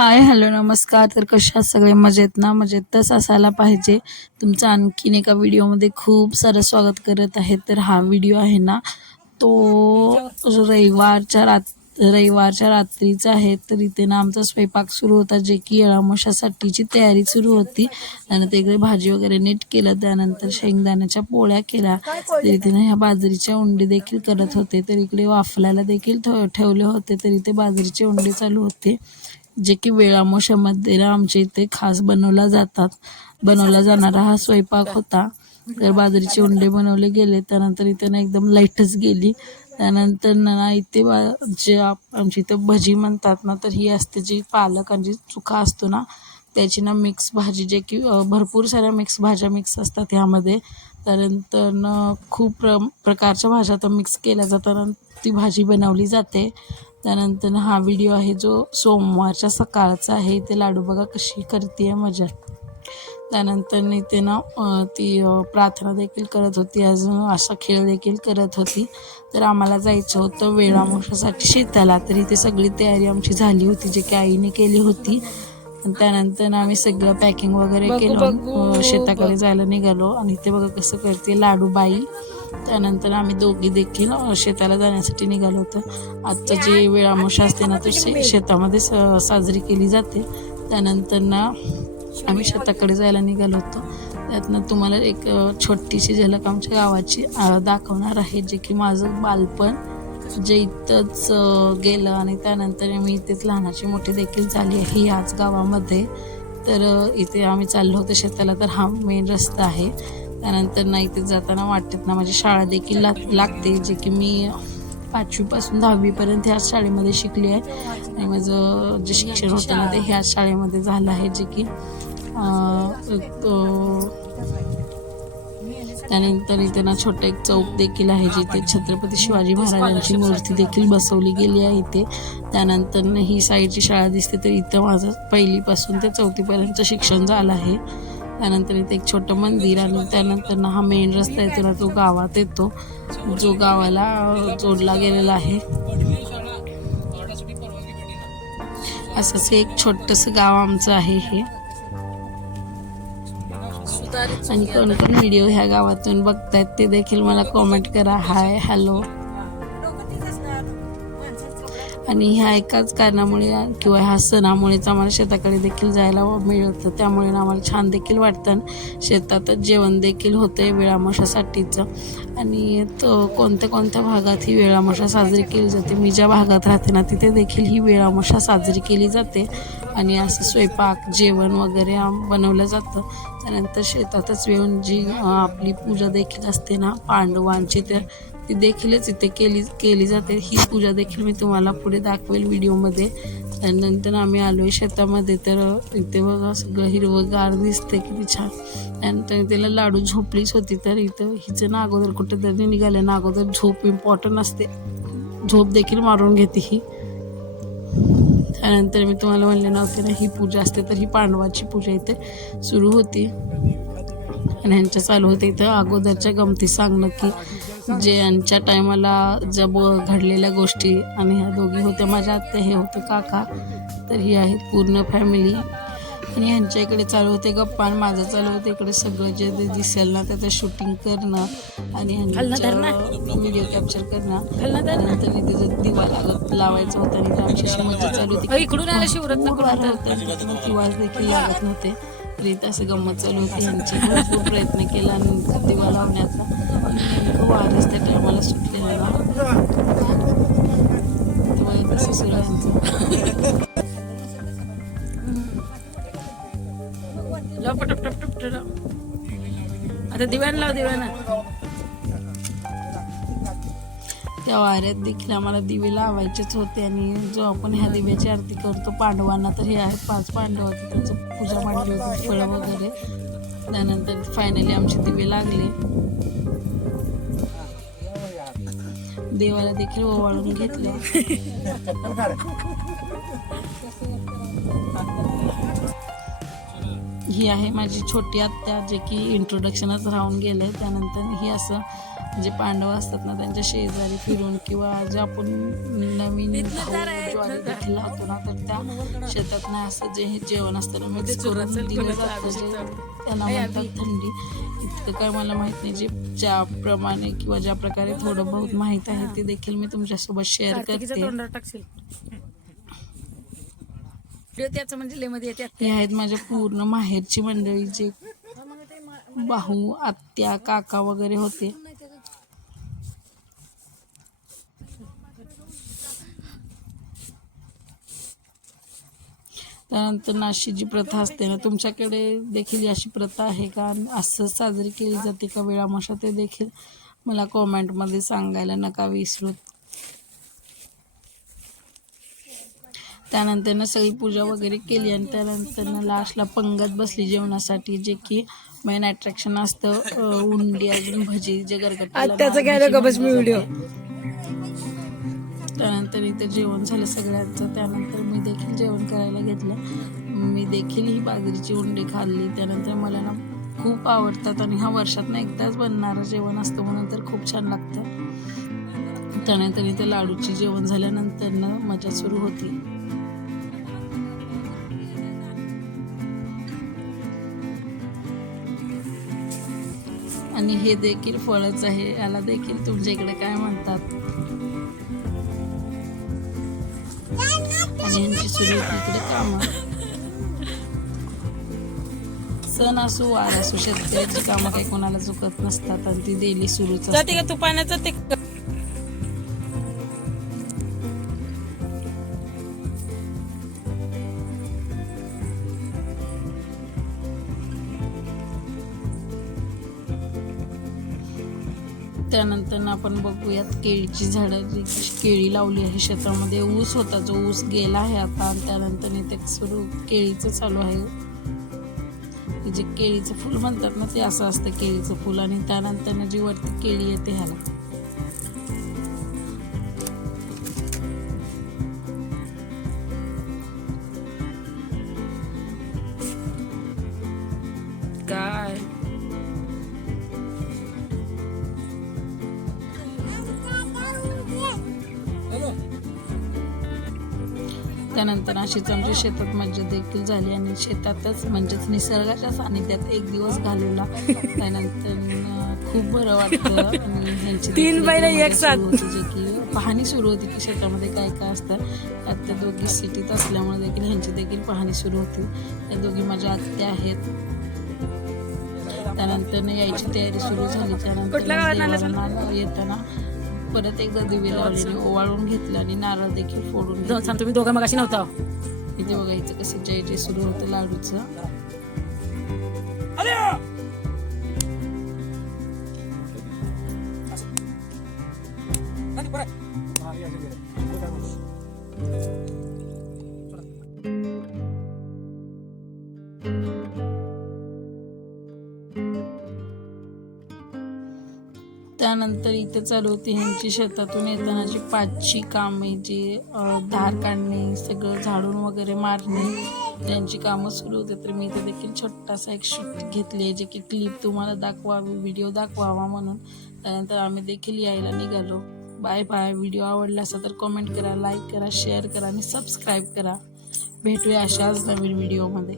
Hi hello नमस्कार. तर कशा सगळे मजेत ना? मजेतच असायला पाहिजे. तुमचं आणखीन एका व्हिडिओमध्ये खूप सारं स्वागत करत आहे. तर हा व्हिडिओ आहे ना तो रविवारच्या रात रविवारच्या रात्रीचा आहे. तर इथे ना आमचा स्वयंपाक सुरू होता जे की येळामोशासाठीची तयारी सुरू होती. आणि तिकडे भाजी वगैरे नीट केलं. त्यानंतर शेंगदाण्याच्या पोळ्या केल्या. तर इथे ना ह्या बाजरीच्या उंडी देखील करत होते. तर इकडे वाफलायला देखील ठेव ठेवले होते. तर इथे बाजरीचे उंडे चालू होते. जे की वेळामोशामध्ये ना आमच्या इथे खास बनवला जातात. बनवला जाणारा हा स्वयंपाक होता. तर बाजरीचे उंडे बनवले गेले. त्यानंतर इथे ना एकदम लाईटच गेली. त्यानंतर ना इथे बा जे आमच्या इथं भजी म्हणतात ना तर ही असते जी पालक आणि जी चुका असतो ना त्याची ना मिक्स भाजी जे की भरपूर साऱ्या मिक्स भाज्या मिक्स असतात ह्यामध्ये. त्यानंतर न खूप प्र प्रकारच्या भाज्या तर मिक्स केल्या जातात ती भाजी बनवली जाते. त्यानंतर हा व्हिडिओ आहे जो सोमवारच्या सकाळचा आहे. ते लाडू बघा कशी करते मजा. त्यानंतर इथे ना अ, ती प्रार्थना देखील करत होती. अजून असा खेळ देखील करत होती. तर आम्हाला जायचं होतं वेळामोशासाठी शेताला. तर इथे सगळी तयारी आमची झाली होती जे की आईने केली होती. त्यानंतर आम्ही सगळं पॅकिंग वगैरे केलं. शेताकडे जायला निघालो. आणि इथे बघा कसं करते लाडू बाई त्यानंतर आम्ही दोघी देखील शेताला जाण्यासाठी निघालो होतो. आजचं जे वेळामोशा असते ना तो शे शेतामध्ये स साजरी केली जाते. त्यानंतर ना आम्ही शेताकडे जायला निघालो होतो. त्यातनं तुम्हाला एक छोटीशी झलक आमच्या गावाची दाखवणार आहे जे की माझं बालपण जे इथंच गेलं आणि त्यानंतर मी इथेच लहानाची मोठी देखील झाली आहे याच गावामध्ये. तर इथे आम्ही चाललो होतो शेताला. तर हा मेन रस्ता आहे. त्यानंतर ना इथे जाताना वाटत ना माझी शाळा देखील लाग लागते जे की मी पाचवीपासून दहावीपर्यंत ह्याच शाळेमध्ये शिकली आहे. आणि माझं जे शिक्षण होतं ना ते ह्याच शाळेमध्ये झालं आहे जे की त्यानंतर इथे ना छोटा एक चौक देखील आहे जिथे छत्रपती शिवाजी महाराजांची मूर्ती देखील बसवली गेली आहे इथे. त्यानंतर ही साईडची शाळा दिसते तर इथं माझं पहिलीपासून ते चौथीपर्यंत शिक्षण झालं आहे. त्यानंतर इथे एक छोटं मंदिर आणि त्यानंतर ना हा मेन रस्ता येतो ना तो गावात येतो जो गावाला जोडला गेलेला आहे. असंच एक छोटंसं गाव आमचं आहे हे. आणि कोण कोण व्हिडिओ ह्या गावातून बघतायत ते देखील मला कॉमेंट करा. हाय हॅलो आणि ह्या एकाच कारणामुळे किंवा ह्या सणामुळेच आम्हाला शेताकडे देखील जायला मिळतं. त्यामुळे ना आम्हाला छान देखील वाटतं. शेतातच जेवण देखील होतं आहे वेळामोशासाठीचं. आणि तो कोणत्या कोणत्या भागात ही वेळामशा साजरी केली जाते मी ज्या भागात राहते ना तिथे देखील ही वेळामशा साजरी केली जाते. आणि असं स्वयंपाक जेवण वगैरे बनवलं जातं. त्यानंतर शेतातच येऊन जी आपली पूजा देखील असते ना पांडवांची तर ती देखीलच इथे केली केली जाते. ही पूजा देखील मी तुम्हाला पुढे दाखवेल व्हिडिओमध्ये. त्यानंतर आम्ही आलो आहे शेतामध्ये. तर इथे बघा सगळं हिरवंगार दिसते किती छान. त्यानंतर तिला लाडू झोपलीच होती. तर इथं हिचं ना अगोदर कुठेतरी निघाले ना अगोदर झोप इम्पॉर्टंट असते. झोप देखील मारून घेते ही. त्यानंतर मी तुम्हाला म्हणले नव्हते ना ही पूजा असते तर ही पांडवाची पूजा इथे सुरू होती. आणि ह्यांच्या चालू होते. इथं अगोदरच्या गमती सांगणं की जे यांच्या टायमाला ज्या ब घडलेल्या गोष्टी आणि ह्या दोघी होत्या माझ्या आत्या हे होते काका तर ही आहेत पूर्ण फॅमिली. आणि ह्यांच्या इकडे चालू होते गप्पा आणि माझं चालू होतं इकडे सगळं जे जे दिसेल ना त्याचं शूटिंग करणं आणि व्हिडिओ कॅप्चर करणं. त्यानंतर जो दिवा लागत लावायचा होता आणि इथे आमची मजा चालू होती. इकडून दिवास देखील लागत नव्हते. तर असं गंमत चालू होती. ह्यांची भरपूर प्रयत्न केला आणि दिवा लावण्याचा. आणि नेमकं वारच त्या टायमाला सुटलेलं ना दिवा लाव टप टप टप आता दिव्यान लाव दिव्याना. त्या वाऱ्यात देखील आम्हाला दिवे लावायचेच होते आणि जो आपण ह्या दिव्याची आरती करतो पांडवांना तर हे आहेत पाच पांडव होते. त्यांचं पूजा मांडली होती फळं वगैरे. त्यानंतर फायनली आमचे दिवे लागले. देवाला देखील ओवाळून घेतलं. ही आहे माझी छोटी आत्या जे की इंट्रोडक्शनच राहून गेले त्यानंतर ही असं जे पांडव असतात ना त्यांच्या शेजारी फिरून किंवा जे आपण नवीन ज्वारी देखील लावतो ना तर त्या शेतात ना असं जे हे जेवण असतं ना मिक्स करून दिलं जातं जे त्याला म्हणतात थंडी. इतकं काय मला माहीत नाही जे ज्याप्रमाणे किंवा ज्या प्रकारे थोडं बहुत माहीत आहे ते देखील मी तुमच्यासोबत शेअर करते. त्याचं म्हणजे हे आहेत माझ्या पूर्ण माहेरची मंडळी जे भाऊ आत्या काका वगैरे होते. त्यानंतर नाशी जी प्रथा असते ना तुमच्याकडे देखील अशी प्रथा आहे का? असं साजरी केली जाते का वेळामाशा ते देखील मला कॉमेंटमध्ये सांगायला नका विसरू. त्यानंतर ना सगळी पूजा वगैरे केली आणि त्यानंतर ना लास्टला पंगत बसली जेवणासाठी जे की मेन अट्रॅक्शन असतं उंडी अजून भजी जे गरगट त्याचं काय व्हिडिओ त्यानंतर इथे जेवण झालं सगळ्यांचं. त्यानंतर मी देखील जेवण करायला घेतलं. मी देखील ही बाजरीची उंडी खाल्ली. त्यानंतर मला ना खूप आवडतात आणि हा वर्षातनं एकदाच बनणारं जेवण असतं म्हणून तर खूप छान लागतं. त्यानंतर इथे लाडूची जेवण झाल्यानंतर ना मजा सुरू होती. आणि हे देखील फळच आहे. याला देखील तुमच्या इकडे काय म्हणतात? आणि यांची सुरू होती. इकडे काम सण असो वार असो शेतकऱ्याची कामं काही कोणाला चुकत नसतात आणि ती डेली सुरूच जाते का तू पाण्याचं ते त्यानंतर आपण बघूयात केळीची झाडं जी केळी लावली आहे शेतामध्ये. ऊस होता जो ऊस गेला आहे आता आणि त्यानंतर इथे सुरू केळीचं चालू आहे. जे केळीचं फुल म्हणतात ना ते असं असतं केळीचं फुल आणि त्यानंतर जी वरती केळी येते ह्याला. त्यानंतर अशीच आमच्या शेतात मज्जा देखील झाली आणि शेतातच म्हणजेच निसर्गाच्या सानिध्यात एक दिवस घालवला. त्यानंतर खूप बरं वाटतं आणि ह्यांची तीन देखील बैलं मजा एक साथ. सुरू होती, जे की पाहणी सुरू होती की शेतामध्ये काय काय असतं. त्यात त्या दोघी सिटीत असल्यामुळे देखील ह्यांची देखील पाहणी सुरू होती. त्या दोघी माझ्या आत्या आहेत. त्यानंतर यायची तयारी सुरू झाली. त्यानंतर येताना परत एकदा दिवे लावलेले ओवाळून घेतलं आणि नारळ देखील फोडून. सांग तुम्ही दोघं मग अशी नव्हता. इथे बघा इथं कसं जय जय सुरू होतं लाडूचं. त्यानंतर इथे चालू होती ह्यांची शेतातून येतानाची पाचची कामे जी धार काढणे सगळं झाडून वगैरे मारणे त्यांची कामं सुरू होते. तर मी इथे देखील छोटासा एक शूट घेतली आहे जे की क्लिप तुम्हाला दाखवावी व्हिडिओ दाखवावा म्हणून. त्यानंतर आम्ही देखील यायला निघालो. बाय बाय व्हिडिओ आवडला असेल तर कमेंट करा लाईक करा शेअर करा आणि सबस्क्राईब करा. भेटूया अशाच नवीन व्हिडिओमध्ये